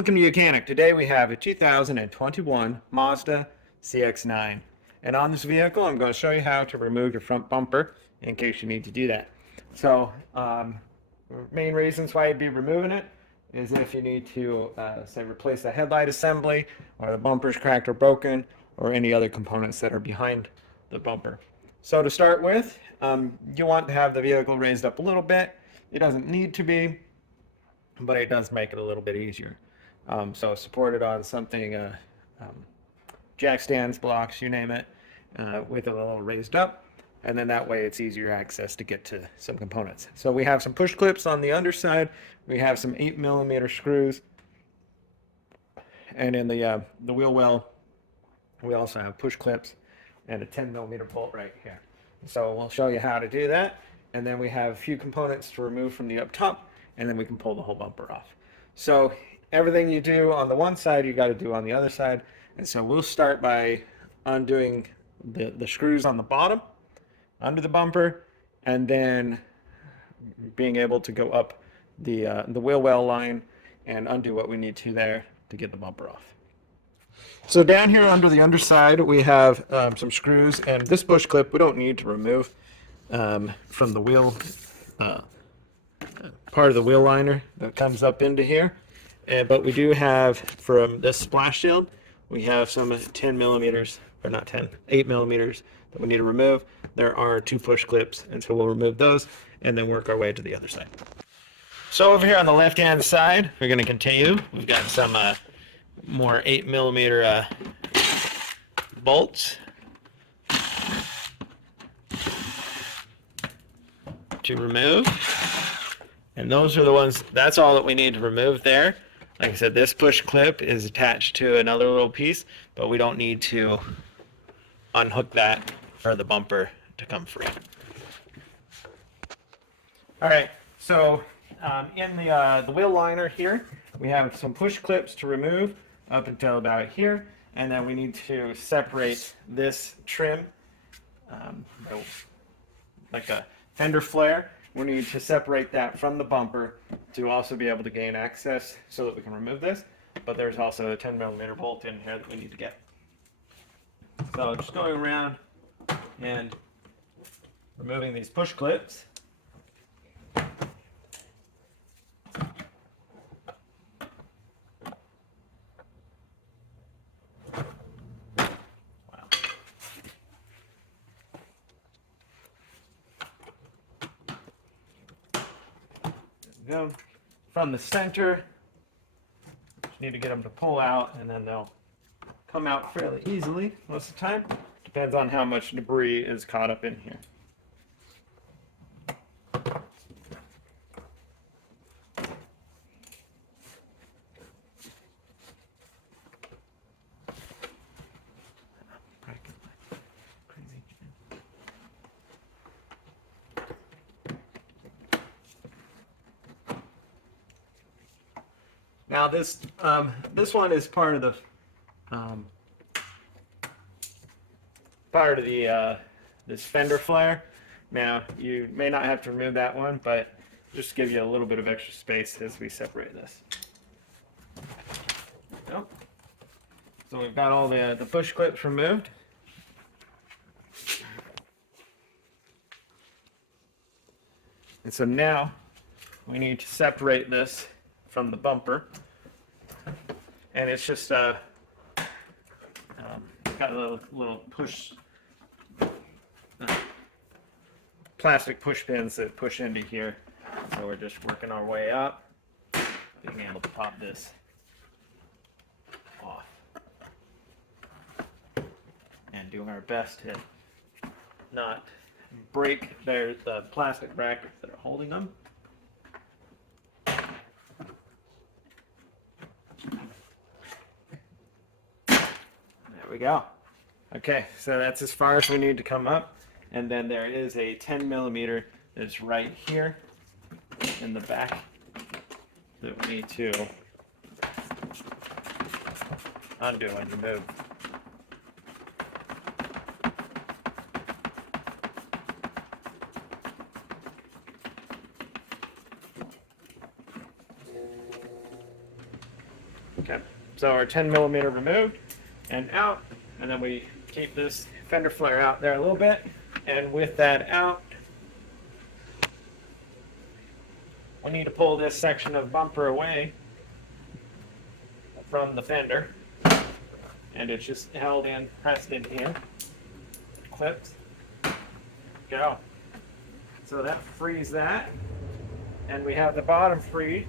Welcome to Mechanic. Today we have a 2021 Mazda CX-9. And on this vehicle, I'm going to show you how to remove your front bumper in case you need to do that. So, main reasons why you'd be removing it is if you need to, say, replace the headlight assembly, or the bumper's cracked or broken, or any other components that are behind the bumper. So to start with, you want to have the vehicle raised up a little bit. It doesn't need to be, but it does make it a little bit easier. So supported on something, jack stands, blocks, you name it, with it a little raised up, and then that way it's easier access to get to some components. So we have some push clips on the underside, we have some 8mm screws, and in the wheel well, we also have push clips and a 10mm bolt right here. So we'll show you how to do that, and then we have a few components to remove from the up top, and then we can pull the whole bumper off. So everything you do on the one side, you got to do on the other side. And so we'll start by undoing the screws on the bottom, under the bumper, and then being able to go up the wheel well line and undo what we need to there to get the bumper off. So down here under the underside, we have some screws, and this push clip we don't need to remove from the wheel part of the wheel liner that comes up into here. But we do have, from this splash shield, we have some 10mm, or not 10, 8mm that we need to remove. There are two push clips, and so we'll remove those and then work our way to the other side. So over here on the left-hand side, we're going to continue. We've got some more 8mm bolts to remove. And those are the ones, that's all that we need to remove there. Like I said, this push clip is attached to another little piece, but we don't need to unhook that for the bumper to come free. All right, so in the wheel liner here, we have some push clips to remove up until about here, and then we need to separate this trim, like a Fender flare. We need to separate that from the bumper to also be able to gain access so that we can remove this. But there's also a 10mm bolt in here that we need to get. So just going around and removing these push clips. Go from the center. Just need to get them to pull out, and then they'll come out fairly easily most of the time. Depends on how much debris is caught up in here. Now this one is part of this fender flare. Now you may not have to remove that one, but just to give you a little bit of extra space as we separate this. So we've got all the push clips removed. And so now we need to separate this from the bumper, and it's just got a little push plastic push pins that push into here. So we're just working our way up, being able to pop this off and doing our best to not break the plastic brackets that are holding them. There we go. Okay, so that's as far as we need to come up, and then there is a 10mm that's right here in the back that we need to undo and remove. Okay, so our 10 millimeter removed and out, and then we keep this fender flare out there a little bit, and with that out, we need to pull this section of bumper away from the fender, and it's just held in, pressed in here, clips, go. So that frees that, and we have the bottom free.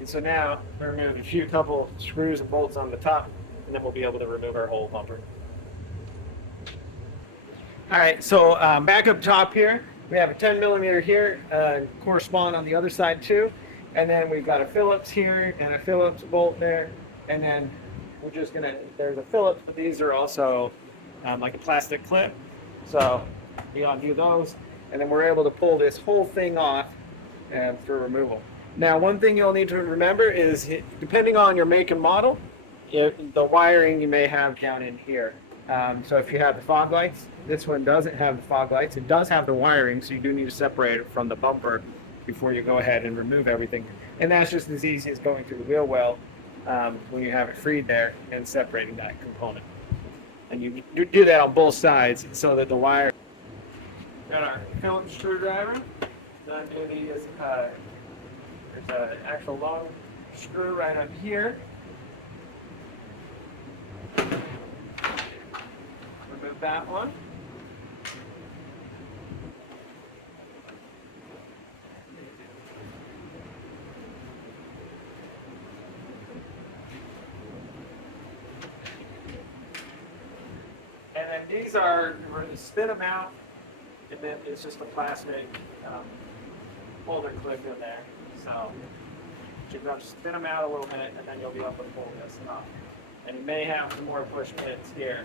And so now we remove a couple screws and bolts on the top, and then we'll be able to remove our whole bumper. All right, so back up top here, we have a 10 millimeter here, correspond on the other side too. And then we've got a Phillips here and a Phillips bolt there. And then we're just gonna, there's a Phillips, but these are also like a plastic clip. So we undo those, and then we're able to pull this whole thing off for removal. Now, one thing you'll need to remember is, depending on your make and model, the wiring you may have down in here. So if you have the fog lights, this one doesn't have the fog lights. It does have the wiring, so you do need to separate it from the bumper before you go ahead and remove everything. And that's just as easy as going through the wheel well when you have it freed there and separating that component. And you do that on both sides so that the wire. Got our Phillips screwdriver. Undo these. There's an actual long screw right up here. Remove that one. And then these are, we're going to spin them out, and then it's just a plastic holder clip in there. So you're going to spin them out a little bit, and then you'll be able to pull this off. And you may have some more push pins here.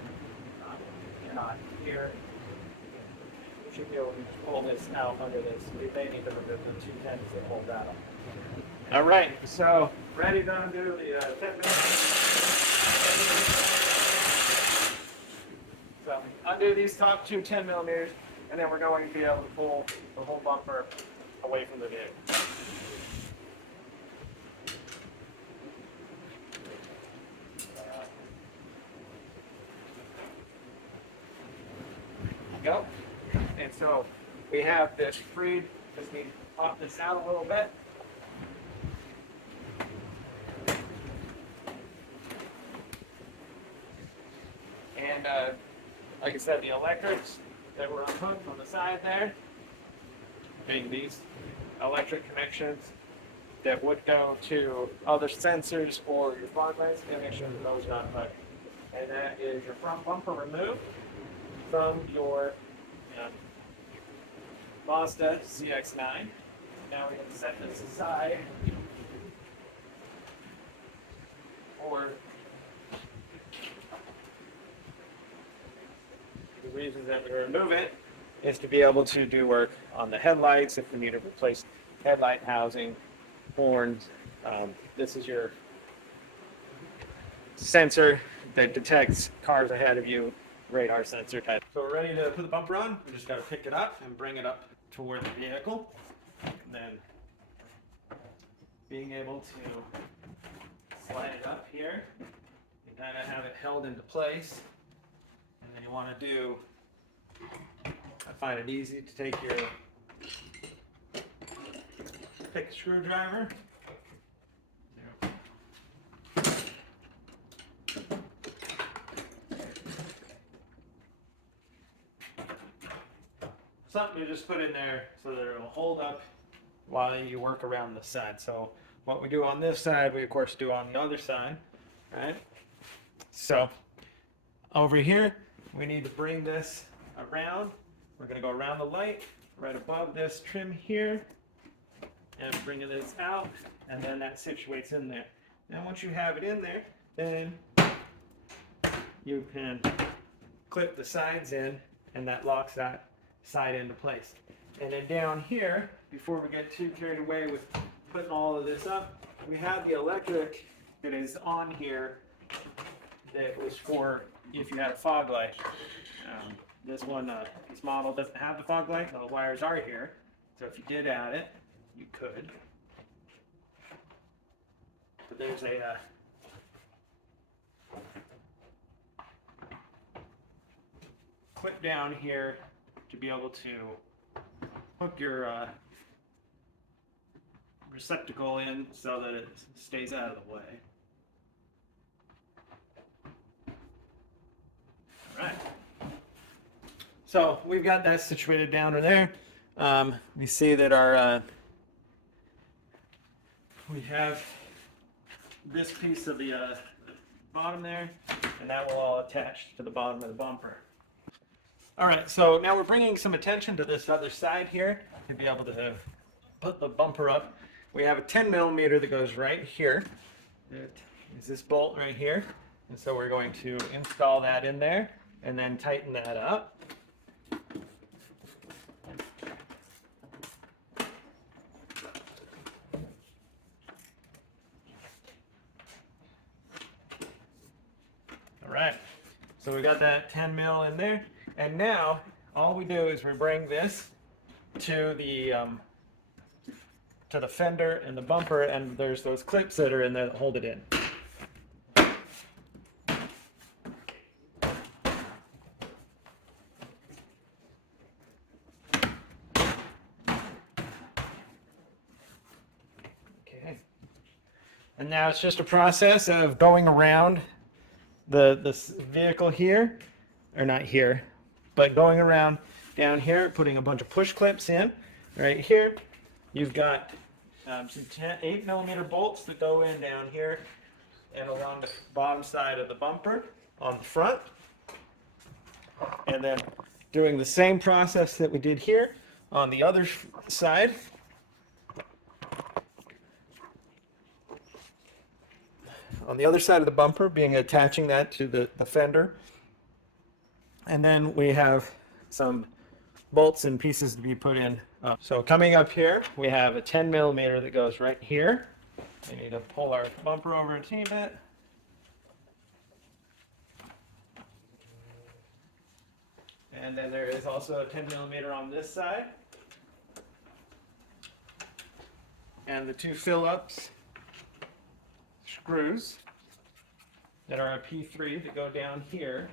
Not here. You should be able to just pull this out under this. We may need to remove the 2 pins that hold that up. All right, so ready to undo the 10 millimeter. So undo these top 2 10 millimeters, and then we're going to be able to pull the whole bumper away from the vehicle. Go. And so we have this freed. Just need to pop this out a little bit. And like I said, the electrics that were unhooked on the side there, being these electric connections that would go to other sensors or your fog lights, make sure that those are not hooked. And that is your front bumper removed from your Mazda CX-9. Now we're going to set this aside for the reason that we remove it is to be able to do work on the headlights if we need to replace headlight housing, horns. This is your sensor that detects cars ahead of you, radar sensor type. So we're ready to put the bumper on. We just got to pick it up and bring it up toward the vehicle. And then being able to slide it up here and kind of have it held into place. And then you want to do, I find it easy to take your pick a screwdriver. Something to just put in there so that it'll hold up while you work around the side. So what we do on this side, we of course do on the other side, right? So over here, we need to bring this around. We're going to go around the light, right above this trim here, and bring this out, and then that situates in there. Now once you have it in there, then you can clip the sides in, and that locks that side into place. And then down here, before we get too carried away with putting all of this up, we have the electric that is on here that was for if you had a fog light. This one, this model doesn't have the fog light. The wires are here, so if you did add it, you could. But there's a clip down here to be able to hook your receptacle in so that it stays out of the way. All right. So we've got that situated down in there. We see that our we have this piece of the bottom there, and that will all attach to the bottom of the bumper. All right, so now we're bringing some attention to this other side here to be able to put the bumper up. We have a 10 millimeter that goes right here. It is this bolt right here, and so we're going to install that in there and then tighten that up. All right, so we got that 10 mil in there, and now all we do is we bring this to the fender and the bumper, and there's those clips that are in there that hold it in. Okay, and now it's just a process of going around this vehicle here, or not here, but going around down here, putting a bunch of push clips in. Right here, you've got some 8 millimeter bolts that go in down here and along the bottom side of the bumper on the front. And then doing the same process that we did here on the other side. On the other side of the bumper, being attaching that to the fender. And then we have some bolts and pieces to be put in. So coming up here, we have a 10 millimeter that goes right here. We need to pull our bumper over a teeny bit. And then there is also a 10 millimeter on this side. And the two fill-ups screws that are a P3 that go down here.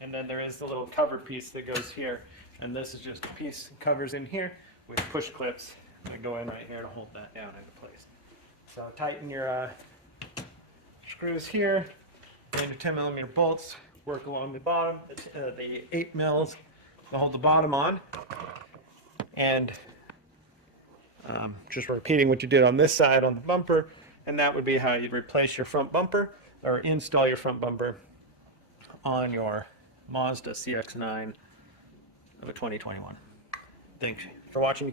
And then there is the little cover piece that goes here, and this is just a piece that covers in here with push clips that go in right here to hold that down into place. So tighten your screws here, and your 10 millimeter bolts work along the bottom, the 8 mils to hold the bottom on. And just repeating what you did on this side on the bumper, and that would be how you'd replace your front bumper or install your front bumper on your Mazda CX-9 of a 2021. Thanks for watching.